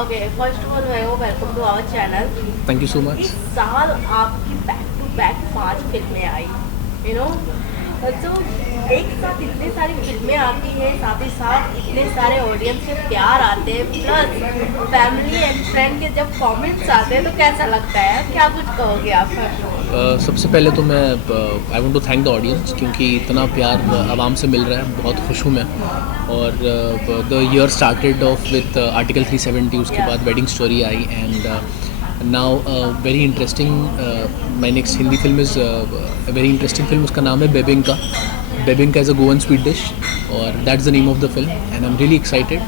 Okay, first of all welcome to our channel. Thank you so much. इस साल आपकी back to back 5 फिल्में आई, you know. तो एक साथ इतने सारी फिल्में आती है, साथ ही साथ इतने सारे ऑडियंस के प्यार आते हैं, प्लस फैमिली एंड फ्रेंड के जब कमेंट्स आते हैं तो कैसा लगता है? क्या कुछ कहोगे आप? सबसे पहले तो मैं I want to thank the audience, क्योंकि इतना प्यार आवाम से मिल रहा है, बहुत खुश हूँ मैं। और the year started off with article 370, उसके बाद वेडिंग स्टोरी आई, and now very interesting my next Hindi film is very interesting film. उसका नाम है Bebinca. Bebinca is a Goan sweet dish, और that's the name of the film, and I am really excited.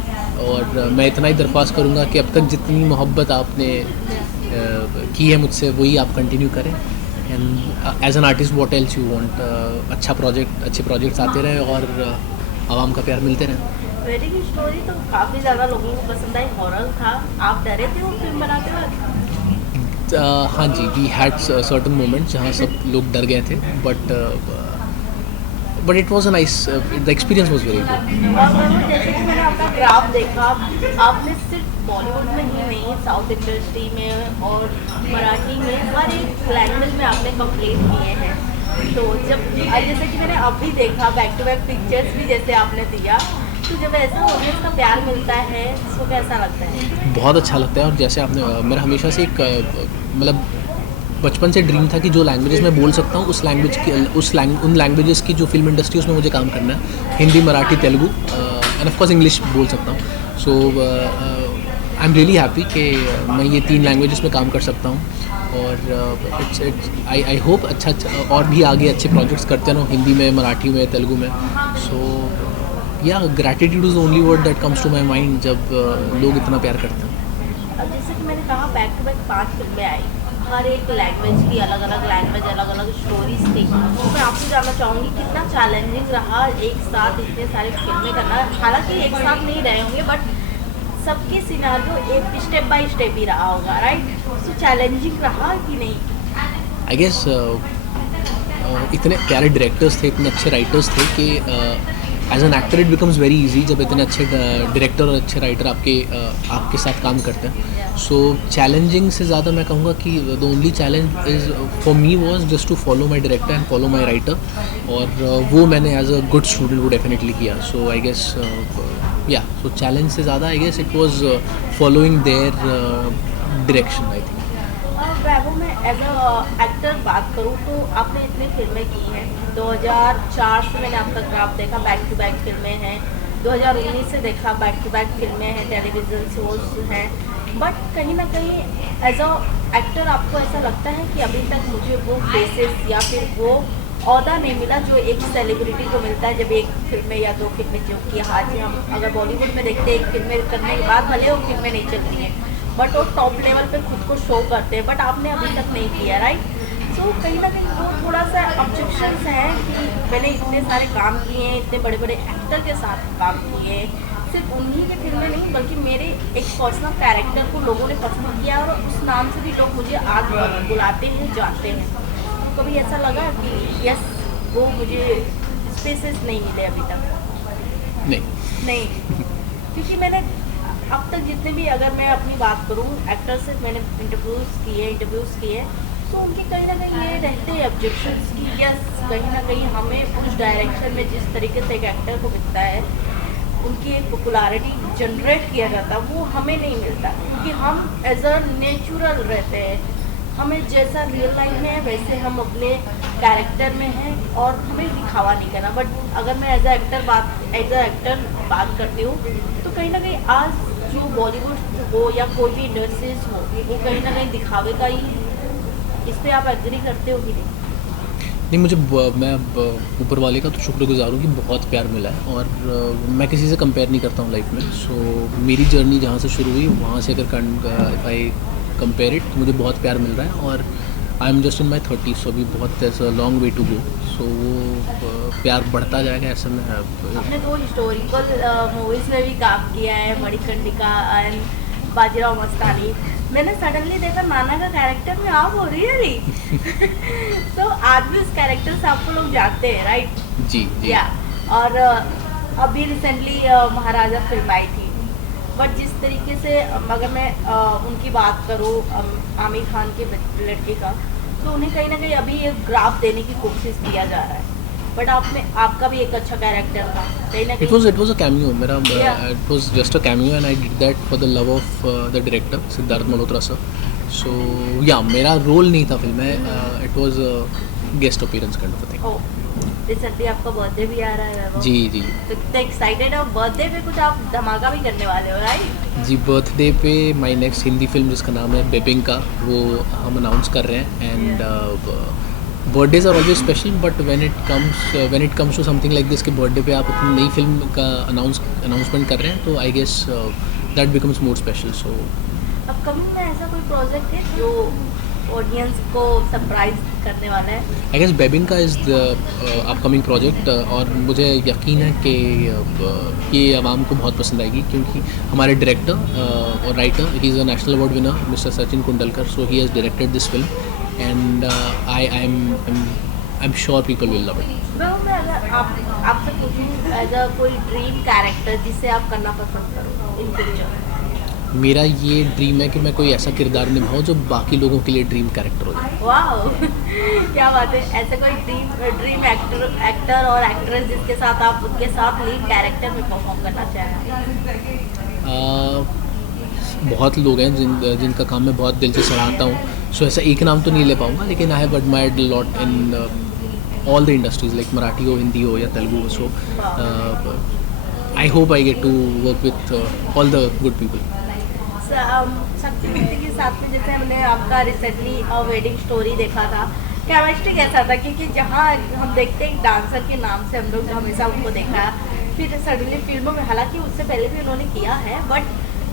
और मैं इतना ही दरख्वास्त करूँगा कि अब तक जितनी मोहब्बत आपने की है मुझसे, वही आप कंटिन्यू करें। And as an artist what else you want, अच्छा प्रोजेक्ट, अच्छे प्रोजेक्ट्स आते रहे और आवाम का प्यार मिलते रहे। वेडिंग स्टोरी तो काफ़ी ज़्यादा लोगों को पसंद आई, हॉरर था। आप डरे थे वो फिल्म बनाते वक्त? हाँ जी, वी हैड सर्टन मोमेंट्स जहाँ सब लोग डर गए थे, but it was a nice, the experience was very good. और वो जैसे कि मैंने आपका ग्राफ देखा, आपने सिर्फ बॉलीवुड में ही नहीं, साउथ इंडस्ट्री में और मराठी में, हर एक लैंग्वेज में आपने कंप्लीट किए हैं। तो जब जैसे कि मैंने अभी देखा बैक टू बैक पिक्चर्स भी जैसे आपने दिया, तो जब ऐसा ऑडियंस का प्यार मिलता है तो कैसा लगता है? बहुत अच्छा लगता है। और जैसे आपने मेरा हमेशा से एक मतलब बचपन से ड्रीम था कि जो लैंग्वेजेस मैं बोल सकता हूँ, उन लैंग्वेजेस की जो फिल्म इंडस्ट्री, उसमें मुझे काम करना है। Hindi, Marathi, Telugu end of course English बोल सकता हूँ। सो आई एम रियली हैप्पी कि मैं ये 3 लैंग्वेजेस में काम कर सकता हूँ। और इट्स आई होप अच्छा और भी आगे अच्छे प्रोजेक्ट्स करते रहो, हिंदी में, मराठी में, तेलुगु में। So yeah gratitude is the only word that comes to my mind जब लोग इतना प्यार करते हैं। अब जैसे कि मैंने कहा बैक टू बैक 5 फिल्में आई, हर एक लैंग्वेज की अलग अलग लैंग्वेज, अलग अलग स्टोरीज थी। तो मैं आपसे जानना चाहूँगी कितना चैलेंजिंग रहा एक साथ इतने सारी फिल्में करना? हालांकि एक साथ नहीं रहे होंगे, बट सबके सिनारियो एक स्टेप बाय स्टेप ही रहा होगा, राइट? तो चैलेंजिंग रहा कि नहीं? आई गेस इतने प्यारे डायरेक्टर्स थे, इतने अच्छे राइटर्स थे कि as an actor it becomes very easy जब इतने अच्छे डायरेक्टर और अच्छे राइटर आपके साथ काम करते हैं। सो चैलेंजिंग से ज़्यादा मैं कहूँगा कि the only challenge is for me was just to follow my director and follow my writer, और वो मैंने एज अ गुड स्टूडेंट वो डेफिनेटली किया। So I guess yeah so challenge से ज़्यादा I guess it was following their direction, I think. Vaibhav, मैं as a actor बात करूँ तो आपने इतनी फिल्में की हैं। 2004 से मैंने आपका ग्राफ देखा, बैक टू बैक फिल्में हैं। 2019 से देखा, बैक टू बैक फिल्में हैं, टेलीविज़न शोज हैं। बट कहीं ना कहीं एज अ एक्टर आपको ऐसा लगता है कि अभी तक मुझे वो फेसेस या फिर वो ओहदा नहीं मिला जो एक सेलिब्रिटी को मिलता है जब एक फिल्में या 2 फिल्में, जो कि आज हम अगर बॉलीवुड में देखते हैं, एक फिल्में करने के बाद भले वो फिल्में नहीं चलती हैं, बट वो टॉप लेवल पे खुद को शो करते हैं। बट आपने अभी तक नहीं किया, राइट? सो कहीं ना कहीं वो थोड़ा सा ऑब्जेक्शंस हैं कि मैंने इतने सारे काम किए हैं, इतने बड़े बड़े एक्टर के साथ काम किए हैं, सिर्फ उन्हीं की फिल्में नहीं बल्कि मेरे एक पर्सनल कैरेक्टर को लोगों ने पसंद किया और उस नाम से भी लोग मुझे आज बुलाते हैं, जानते हैं। तो कभी ऐसा लगा कि यस, वो मुझे स्पेसेस नहीं मिले अभी तक? नहीं क्योंकि मैंने अब तक जितने भी, अगर मैं अपनी बात करूँ, एक्टर से मैंने इंटरव्यूज़ किए, तो उनके कहीं ना कहीं ये रहते हैं ऑब्जेक्शंस कि यस, कहीं ना कहीं हमें उस डायरेक्शन में जिस तरीके से एक एक्टर को मिलता है, उनकी एक पॉपुलैरिटी जनरेट किया जाता है, वो हमें नहीं मिलता, क्योंकि हम एज अ नेचुरल रहते हैं। हमें जैसा रियल लाइफ में है वैसे हम अपने कैरेक्टर में हैं और हमें दिखावा नहीं करना। बट अगर मैं एज अ एक्टर बात करती हूँ, तो कहीं ना कहीं आज जो बॉलीवुड हो या कोई भी इंडस्ट्रीज हो, वो कहीं ना कहीं दिखावे का ही। इस पर आप एग्री करते हो कि नहीं? नहीं, मैं ऊपर वाले का तो शुक्रगुजार हूँ कि बहुत प्यार मिला है, और मैं किसी से कंपेयर नहीं करता हूँ लाइफ में। सो मेरी जर्नी जहाँ से शुरू हुई वहाँ से अगर इफ़ आई कंपेयर इट, तो मुझे बहुत प्यार मिल रहा है। और I am just in my 30s, सो अभी बहुत लॉन्ग वे टू गो। सो वो प्यार बढ़ता जाएगा, ऐसा में है। आपने तो हिस्टोरिकल मूवीज़ में भी काम किया है, मणिकर्णिका एंड बाजीराव मस्तानी। मैंने सडनली देखा नाना का कैरेक्टर में आप हो, रियली? तो आज भी उस कैरेक्टर से आपको लोग जानते हैं, राइट? जी। या और अभी रिसेंटली महाराजा फिल्म आई थी, बट जिस तरीके से अगर मैं उनकी बात करूँ आमिर खान के लड़के का, तो उन्हें कहीं ना कहीं अभी एक ग्राफ देने की कोशिश किया जा रहा है। बट आपका भी एक अच्छा कैरेक्टर था कहीं ना It कहीं। was a cameo. मेरा Yeah. it was just a cameo and I did that for the love of the director Siddharth Malhotra sir. So yeah, मेरा रोल नहीं था फिल्म में. It was a guest appearance kind of a thing. Oh recently आपका birthday भी आ रहा है वैभव। जी जी तो कितना एक्साइटेड हो, बर्थडे पे कुछ आप धमाका भी करने वाले हो राइट? जी. बर्थडे पे माय नेक्स्ट हिंदी फिल्म जिसका नाम है बेबिंका, वो हम अनाउंस कर रहे हैं. And birthdays are always special but when it comes to something like this, के बर्थडे पे आप अपनी नई फिल्म का अनाउंसमेंट कर रहे हैं, तो I guess that becomes more special. So upcoming में ऐसा कोई प्रोजेक्ट है जो ऑडियंस को सरप्राइज करने वाला है? I guess Bebinca is the upcoming project. और मुझे यकीन है कि ये आवाम को बहुत पसंद आएगी, क्योंकि हमारे डायरेक्टर और writer, he is a national award winner mister Sachin Kundalkar. So he has directed this film and I am sure people will love it. मैं अगर आपसे पूछूं एज अ कोई ड्रीम कैरेक्टर जिसे आप करना पसंद करो इन फ्यूचर? मेरा ये ड्रीम है कि मैं कोई ऐसा किरदार निभाऊं जो बाकी लोगों के लिए ड्रीम कैरेक्टर हो जाए. वाह क्या बात है। ऐसा कोई ड्रीम एक्टर और एक्ट्रेस जिसके साथ आप उनके साथ लीड कैरेक्टर में परफॉर्म करना चाहें? बहुत लोग हैं जिनका काम मैं बहुत दिल से सराहता हूँ. सो ऐसा एक नाम तो नहीं ले पाऊँगा, लेकिन I have admired lot in all the industries, like Marathi हो, हिंदी हो या तेलुगु हो. So I hope I get to work with all the good people. शक्ति मिट्टी के साथ में जैसे हमने आपका रिसेंटली वेडिंग स्टोरी देखा था, केमिस्ट्री कैसा था? क्योंकि जहाँ हम देखते हैं डांसर के नाम से हम लोग हमेशा उनको देखा है, फिर सडनली फिल्मों में, हालांकि उससे पहले भी उन्होंने किया है, बट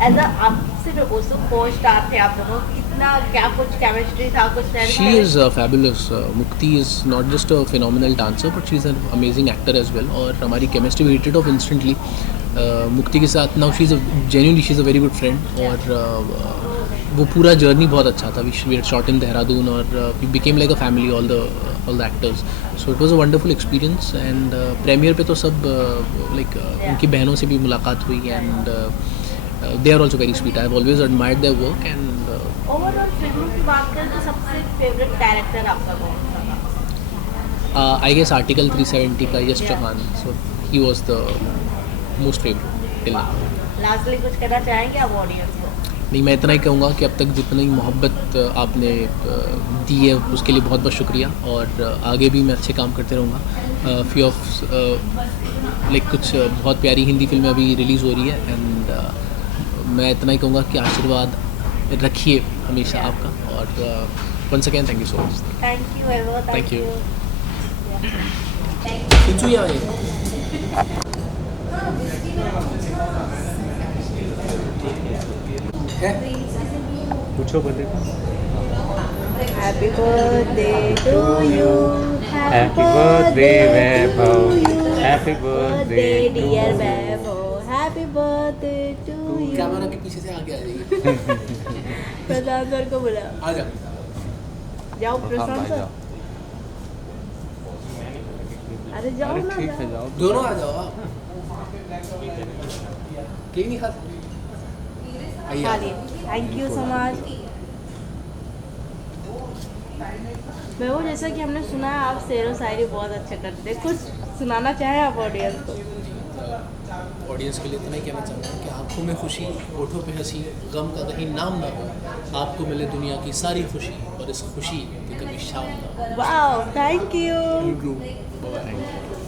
एज अ आपसे मैं पूछूं, को स्टार थे आप दोनों, कितना क्या कुछ केमिस्ट्री था? कुछ She is fabulous. Mukti is not just a phenomenal dancer, but she's an amazing actor as well. और हमारी chemistry we hit it off instantly. मुक्ति के साथ now she's a very good friend. और वो पूरा जर्नी बहुत अच्छा था. We had shot in Dehradun और we became like a family, all the actors. So it was a wonderful experience. And premiere पे तो सब उनकी बहनों से भी मुलाकात हुई. And they are also very sweet. I have always admired their work. And overall फिल्मों की बात करें तो सबसे फेवरेट कैरेक्टर आपका कौन सा था? I guess Article 370 का Yash Chauhan. So he was the most favorite till now. Lastly कुछ कहना चाहेंगे आप ऑडियंस को? नहीं, मैं इतना ही कहूँगा कि अब तक जितनी मोहब्बत आपने दी है उसके लिए बहुत बहुत शुक्रिया. और आगे भी मैं अच्छे काम करते रहूँगा. फ्यू ऑफ कुछ बहुत प्यारी हिंदी फिल्में अभी रिलीज़ हो रही है. एंड मैं इतना ही कहूँगा कि आशीर्वाद रखिए हमेशा आपका. और once again thank you so much. Thank you ever. Thank you. पूछो birthday happy birthday to you. Happy birthday Vaibhav. Happy birthday dear Vaibhav. Happy birthday to you. Camera के पीछे से आगे आ जाइए. प्रशांत सर को बुला. आ जाओ. जाओ प्रशांत सर. अरे जाओ ना. ठीक है जाओ. दोनों आ जाओ. केक नहीं खाता? आइए. Thank you so much. मैं वो जैसा कि हमने सुना है आप शेर व शायरी बहुत अच्छा करते हैं, कुछ सुनाना चाहें आप ऑडियंस को? ऑडियंस के लिए इतना ही कहना चाहूँगा कि आंखों में खुशी, होठों पे हंसी, गम का कहीं नाम ना हो, आपको मिले दुनिया की सारी खुशी और इस खुशी की कभी शाम ना हो. Wow thank you. Thank you. Bye-bye.